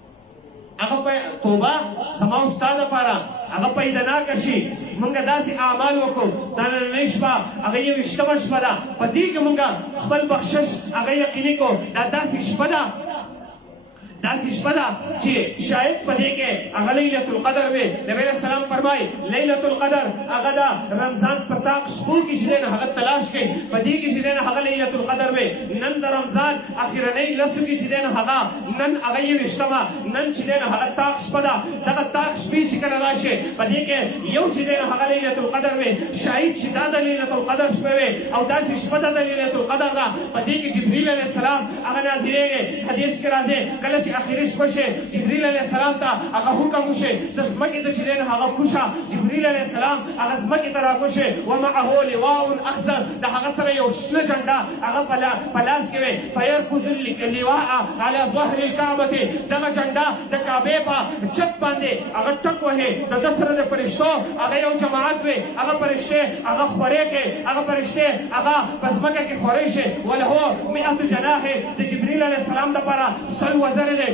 هغه توبه زما او ستا دپاره هغه پیداناکه شي. موږ داسې اعمال وکړو، دا نننۍ شپه هغه یو ویشتمه شپه ده، په دې کې موږ خپل بخشش هغه یقیني کړو. دا داسې شپه ده، داسې شپه ده چې شاید په دې کې هغه لیلة القدر وي. نبی علیه السلام فرمایي لیلة القدر هغه د رمضان په طاق شپو کې چې دی نو هغه تلاش کوي، په دې کې چې دی نو هغه لیلة القدر وي. نن د رمضان اخرنۍ لسو کې چې دی نو هغه نن هغه یویشتمه، نن چې دی نو هغه طاق شپه ده. دغه طاق شپې چې کله راشي په دې کې یو چې دی نو هغه لیلة القدر وي. شاید چې دا د لیلة القدر شپه وي او داسې شپه ده د لیلة القدر ده، په دې کې جبریل علیه السلام هغه نازلېږي. حدیث کې راځي کله چې چې اخري شپه شي جبريل عليه السلام ته هغه حکم وشي د ځمکې ته چې دی هغه کوشه جبريل عليه السلام هغه ځمکې ته راکوشي ومعه لواء اخضر د هغه سره یو شنه جنډه هغه په لاس کې وي فيركز اللواء على ظهر الكعبة دغه جنډه د کعبې په چت باندې هغه ټک وهي د ده سره د فرشتو هغه یو جماعت وي هغه فرشتې هغه خورې کوي هغه فرشتې هغه په ځمکه کې خورې شي وله 100 جناح د جبريل عليه السلام دپاره 100 وزرې دی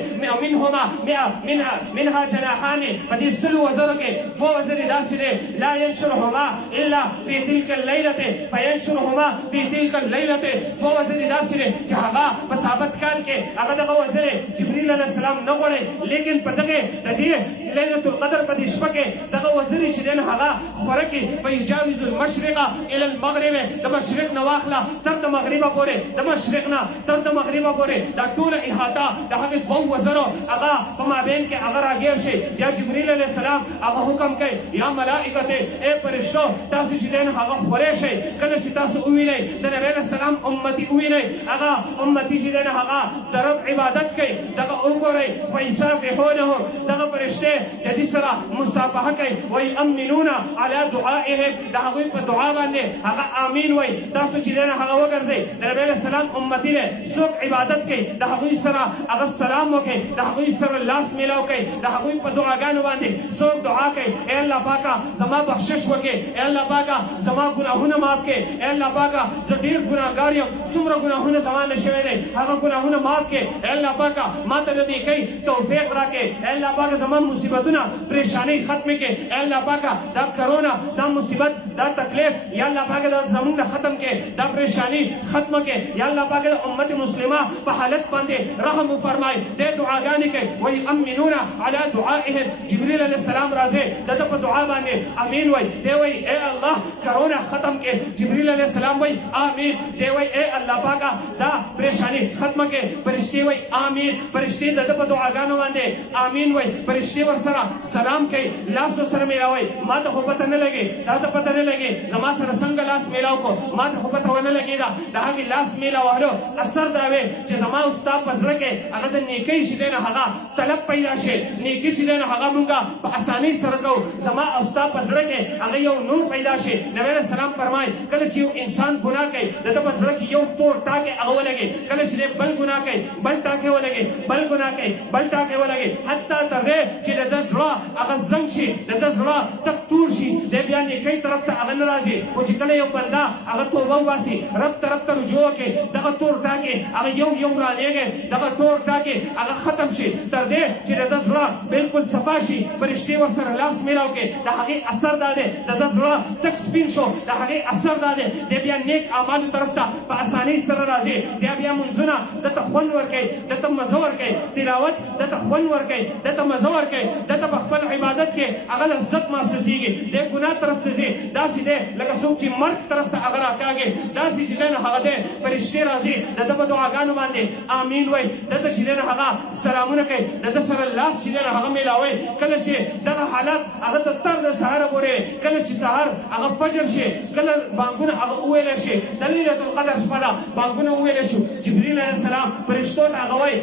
منها جناحان په دې 100 وزرو کې 2 وزرې داسې دی لا ينشرهما الا في تلك الليله فينشرهما في تلك الليله 2 وزرې داسې دی چې هغه په ثابت کال کې هغه دغه وزرې جبريل عليه السلام نه غوړي لیکن په دغه د دې ليله القدر په دې شپه کې دغه وزرې چې دی هغه خوره کې فيجاوز المشرق الى المغرب د مشرق نه واخله تر د مغربه پورې د مشرق نه تر د مغربه پورې دا ټوله احاطه د هغې 2 وزرو هغه په مابین کې هغه راګیر شي یا جبريل عليه السلام هغه حکم کوي یا ملائکته ای فرشتو تاسو چې دی هغه خورې شئ کله چې تاسو ووینئ د نبي علیه السلام امتي ووینئ هغه امتي چې دی هغه د رب عبادت کوي دغه وګورئ فیسافحونه دغه فرشتې د دې سره مصافحه کوي ویؤمنون على دعائهم د هغوی په دعا باندې هغه آمین وایي تاسو چې دی هغه وګرځئ د نبي علیه السلام امتي دی څوک عبادت کوي د هغوی سره هغه سلام وکړئ د هغوی سره لاس میلاو کوي د هغوی په دعاګانو باندې څوک دعا کوي ای الله پاکه زما بخشش وکړي ای الله پاکه زما ګناهونه معاف کړي ای الله پاکه زه ډېر ګناهګار یم څومره ګناهونه زما نه شوی دی هغه ګناهونه معاف کړي ای الله پاکه ما ته د نیکۍ توفیق راکړي ای الله پاکه زما مصیبتونه پریشانۍ ختمې کړي ای الله پاکه دا کرونا دا مصیبت دا تکلیف یا الله پاکه دا زموږ نه ختم کړي دا پریشاني ختمه کړي یا الله پاکه د امت مسلمه په حالت باندې رحم وفرمایي دې دعاګانې کوي ویؤمنون على دعائهم جبريل عليه السلام راځي دته په دعا باندې امین وای دی وای اے الله کرونا ختم کې جبريل عليه السلام وای امین دی وای اے الله پاکه دا پریشانی ختمه کې فرشتي وای امین فرشتي دته په دعاګانو باندې امین وای فرشتي ورسره سلام کوي لاس سره میلاوي ما ته خو پته نه لګي دا ته پته نه لګي زما سره څنګه لاس میلاو کو ما ته خو پته ونه لګي دا هغه لاس میلاوهلو اثر دا وي چې زما استاد پزړه کې هغه د نیکۍ شي نه هغه طلب پیدا شي نیکی چې نه هغه مونږه په اسانۍ سره کوو زما او ستا په زړه کې هغه یو نور پیدا شي نبی علیه السلام فرمایي کله چې یو انسان ګناه کوي د ده په زړه کې یو تور ټاکې هغه ولګي کله چې بل ګناه کوي بل ټاکې ولګي بل ګناه کوي بل ټاکې ولګي حتی تر دې چې د ده زړه هغه زنګ شي د ده زړه تک تور شي دی بیا نیکۍ طرف ته هغه نه راځي خو چې کله یو بنده هغه توبه وباسي رب طرف ته رجوع وکړي دغه تور ټاکې هغه یو رالېږي دغه تور ټاکې هغه ختم شي تر دې چې د ده زړه بالکل صفا شي فرشتې ورسره لاس میلاو کړي د هغې اثر دا دی د ده زړه تک سپین شو د هغې اثر دا دی دی بیا نیک اعمالو طرف ته په اسانۍ سره راځي دی بیا منځونه دته خوند ورکوي دته مزه ورکوي تلاوت دته خوند ورکوي دته مزه ورکوي دته په خپل عبادت کې هغه لذت محسوسېږي دی ګناه طرف ته ځي داسې دی لکه څوک چې مرګ طرف ته هغه راکاږي داسې چې دی نو هغه دی فرشتې راځي د ده په دعاګانو باندې آمین وایي دته چې دی نو هغه سلامونه کوي د ده سره لاس چې دی نو هغه میلاوي کله چې دغه حالت هغه ته تر د سهاره پورې کله چې سهار هغه فجر شي کله بانګونه هغه وویلی شي د لیلة القدر شپه ده بانګونه وویلی شو جبريل علیه السلام فرشتو ته هغه وایي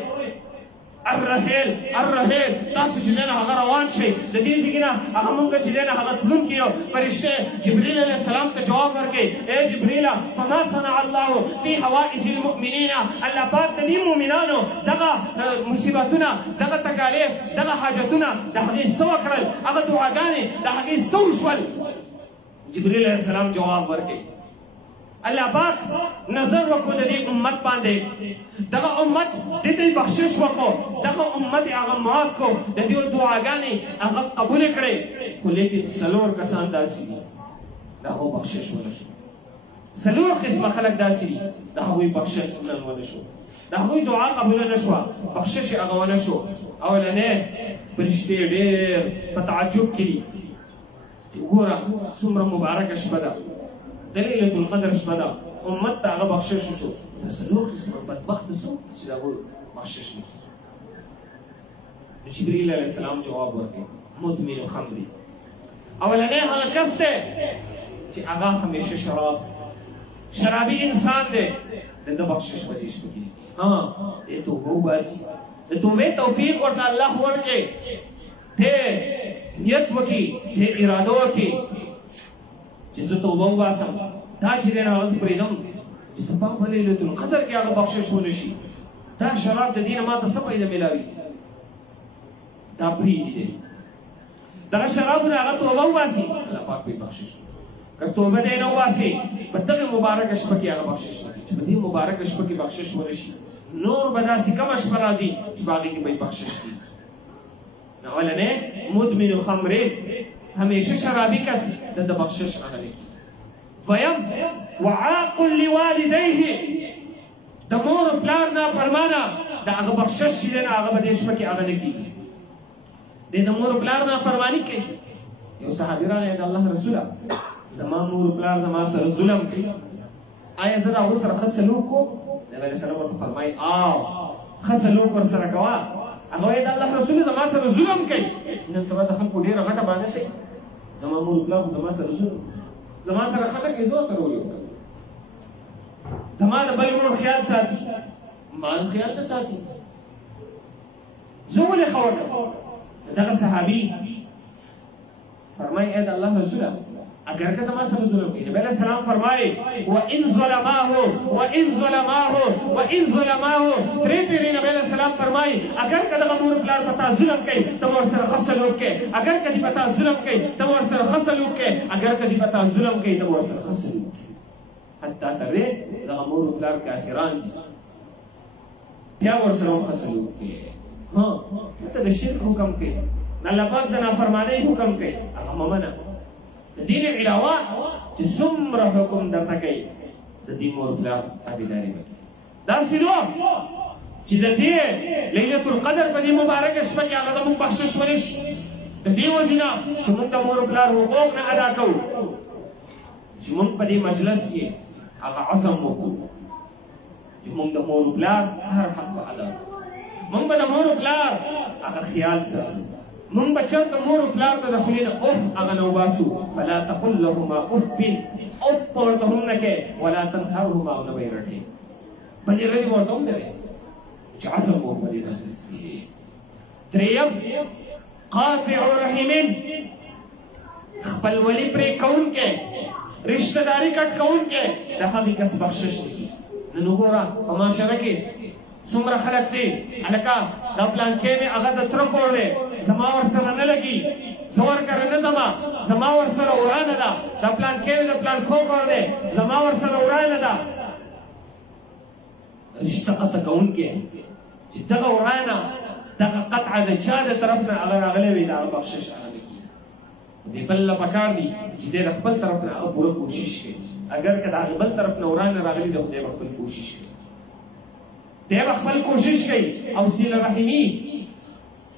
الرحیل تاسو چې دی نو هغه روان شئ د دې ځای نه هغه مونږ چې دی نو هغه تلونکي یو فرشتې جبريل علیه السلام ته جواب ورکوي ای جبريله فما صنع الله في حوائج المؤمنین الله پاک د دې مؤمنانو دغه مصیبتونه دغه تکالیف دغه حاجتونه د هغې څه وکړل هغه دعاګانې د هغې څه وشول جبريل علیه السلام جواب ورکوي الله پاک نظر وکړو د دې امت باندې دغه امت د دې بخشش وکړو دغه امت هغه معاف کړو د دې دعاګانې هغه قبول کړې خو لیکن څلور کسان داسې دي د هغو بخشش ونه شو څلور قسمه خلک داسې دي د هغوی بخشش نن ونه شو د هغوی دعا قبوله نه شوه بخشش یې هغه ونه شو اولنی فرشتې ډېر په تعجب کې دي وګوره څومره مبارکه شپه ده د لیلة القدر شپه ده امت ته هغه بخشش وشو د څلور قسمه بدبخته څوک دي چې د هغوی بخشش نه کېږي جبريل علیه السلام جواب ورکړي مدمن خمر اولنی هغه کس دی چې هغه همیشه شراب شرابي انسان دی د بخشش پدیش کی ها دې توبه وباسي د توبه توفیق ورته الله ورکړي ته نیت وکي ته اراده وکي چې زه توبه وباسم دا چې نه اوس پریدم چې په په لیلۃ القدر کې هغه بخشش ونشي دا شراب د دین ما ته څه پیدا ملاوي دا پری دي دا شراب نه هغه توبه وباسي الله پاک به بخشش که توبه دې نه وباسي په دغه مبارک شپه کې هغه بخشش چې په دې مبارک شپه کې بخشش ونشي نور بداسي کوم شپه راځي چې باقي کې به بخشش دي نه ولنه مدمن الخمر همیشه شرابي کس د بخشش اخلي ويم وعاق لوالديه د مور پلار نه فرمانه د هغه بخشش چې نه هغه به شپه کې هغه نه کیږي د مور پلار نه فرمانی کوي یو صحابي راغی د الله رسوله زما مور پلار زما سره ظلم کوي آیا زه هغه سره ښه سلوک کوم نبی علیه السلام ورته فرمایي ښه سلوک ورسره کوه هغه وایي د الله رسول زما سره ظلم کوي نن سبا د خلکو ډېره غټه باندې سي زما مور پلار زما سره ظلم زما سره ښه نه کوي زه سره ولې وکړم زما د بل ورور خیال ساتي ما خیال نه ساتي زه ولې ښه وکړم دغه صحابي فرمایي اے د الله رسوله اگر که زما سره ظلم کوي نبی علیہ السلام فرمایي وان ظلماه ترې پیرې نبی علیہ السلام فرمایي اگر که دغه مور پلار پتا ظلم کوي ته ورسره ښه سلوک کوې اگر که دې پتا ظلم کوي ته ورسره ښه سلوک کوې اگر که دې پتا ظلم کوي ته ورسره ښه سلوک کوې حتی تر دې دغه مور پلار کافران دي بیا ورسره هم ښه سلوک کوې ها ته د شرک حکم کوي الله پاک د نافرمانۍ حکم کوي هغه مه منه د دین علاوه چې څومره حکم درته کوي د دې مور پلار تابعداري وکړي داسې نو چې د دې لیلة القدر په دې مبارکه شپه کې هغه زموږ بخشش ونشي د دې وجې نه چې موږ د مور پلار حقوق نه ادا کوو چې موږ په دې مجلس کې هغه عزم وکړو چې موږ د مور پلار هر حق به ادا کوو موږ به د مور پلار هغه خیال ساتو موږ به چېرته مور پلار ته د خولې نه اف هغه نه وباسو فلا تقل لهما اف اف ورته هم نه کوې ولا تنهرهما او نه به یې رټې بلې رډې به ورته هم نه وې چې عزم و په دې مجلس کې درېیم قاطع رحم خپلولي پرې کوونکی رشته داري کټ کوونکی د هغې کس بخشش نه کېږي نن وګوره په معاشره کې څومره خلک دي هلکه دا پلانکې مې هغه د تره کور دی زما ورسره نه لګي زه ورکره نه ځمه زما ورسره ورانه ده دا پلانکې مې د پلانکو کور دی زما ورسره ورانه ده رشته قطع کوونکی چې دغه ورانه دغه قطعه د چا د طرف نه هغه راغلی وي د هغه بخشش هغه نه کېږي دې بل له پکار دي چې دی د خپل طرف نه هغه پوره کوشش کوي اگر که د هغې بل طرف نه ورانه راغلي د خدای به خپل کوشش کوي دی به خپل کوشش کوي او صله رحمي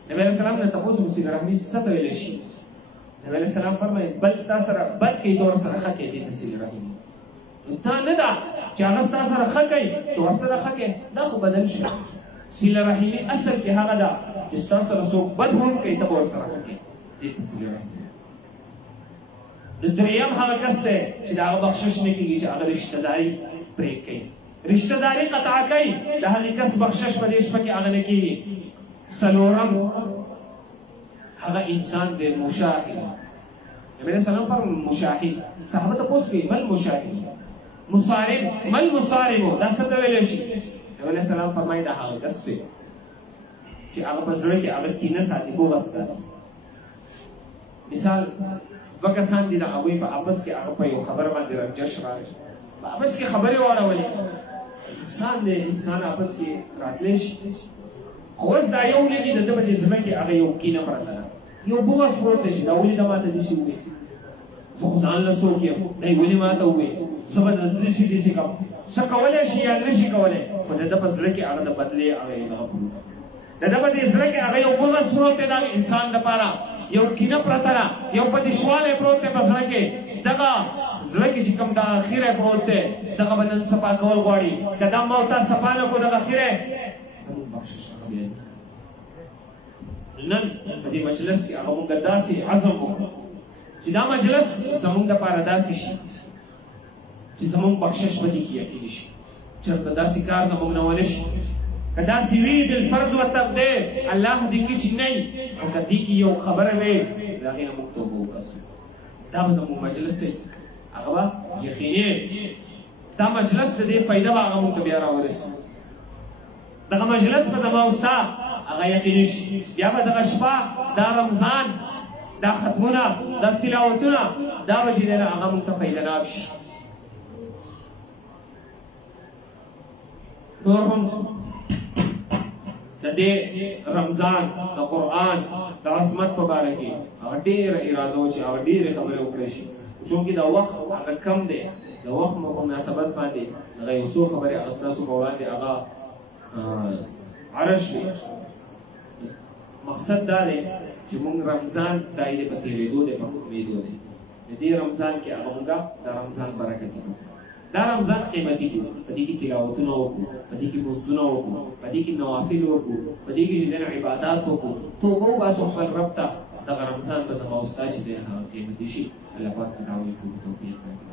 نبی علیہ السلام نے تپوس صله رحمي څه ته ویلی شي نبی علیہ السلام فرمایي بل ستا سره بد کوي ته ورسره ښه کوې دې ته صله رحمي دا نه ده چې هغه ستا سره ښه کوي ته ورسره ښه کوې دا خو بدل شو صله رحمي اصل کې هغه ده چې ستا سره څوک بد هم کوي ته به ورسره ښه کوې دې ته صله رحمي د درېیم هغه کس دی چې د هغه بخشش نه کېږي چې هغه رشته داري پرې کوي رشته داري قطع کوي د هغې کس بخشش په دې شپه کې هغه نه کېږي څلورم هغه انسان دی مشاهد نبی علیہ السلام پر مشاهد صحابه تپوس کوي بل مشاهد مصارم مل مصارمو دا څه ته ویلی شي نبی علیہ السلام فرمایي دا هغه کس دی چې هغه په زړه کې هغه کینه ساتي بغض ساتي مثال دوه کسان دي د هغوی په آپس کې هغه په یو خبره باندې رنجش راغی په آپس کې خبرې واړولې انسان دی انسان آپس کې راتلی شي خو اوس دا یو نه دي د ده په دې زړه کې هغه یو کینه پرته ده یو بغض پروت دی چې دا ولې ده ماته داسې ووایي زه خو ځان له څوک یم دی ولې ماته ووایي زه به داسې داسې کوم څه کولی شي یا نه شي کولی خو د ده په زړه کې هغه د بدلې هغه دغه پروت د ده په دې زړه کې هغه یو بغض پروت دی د انسان دپاره یو کینه پرته ده یو بدشوالی پروت دی په زړه کې دغه زړه کې چې کوم د اخیری پروت دی دغه به نن صفا کول غواړي که دا ما او تا صفا نه کړو دغه اخیری زموږ بخشش هغه بیا نن په دې مجلس کې هغه موږ داسې عزم وکړو چې دا مجلس زموږ دپاره داسې شي چې زمونږ بخشش په دې کې یقیني شي چېرته داسې کار زمونږ نه ونه شي که داسې وي بالفرض والتقدیر الله دې کې چې نه وي او که دې کې یو خبره وي د هغې نه موږ توبه وباسو دا به زمونږ مجلس دی هغه به یقیني دا مجلس د دې فایده به هغه موږ ته بیا راورسي دغه مجلس به زما او ستا هغه یقیني شي بیا به دغه شپه دا رمضان دا ختمونه دا تلاوتونه دا به چې دی نه هغه موږ ته فایدهناک شي نور هم د دې رمضان د قرآن د عظمت په باره کې هغه ډېره اراده و چې هغه ډېرې خبرې وکړی شي چونکې د وخت هغه کم دی د وخت په مناسبت باندې هغه یو څو خبرې هغه ستاسو په وړاندې هغه عرض شوې مقصد دا دی چې موږ رمضان دا یې په تېرېدو دی په ختمېدو دی د دې رمضان کې هغه موږ د رمضان برکت وکړو دا رمضان قیمتي دی په دې کې تلاوتونه وکړو په دې کې لمونځونه وکړو په دې کې نوافل وکړو په دې کې چې دنه عبادات وکړو توبه وباسو خپل رب ته دغه رمضان به زما او ستا چې دی هغه قیمتي شي الله پاک ته دعوې کوو توفیق راکړي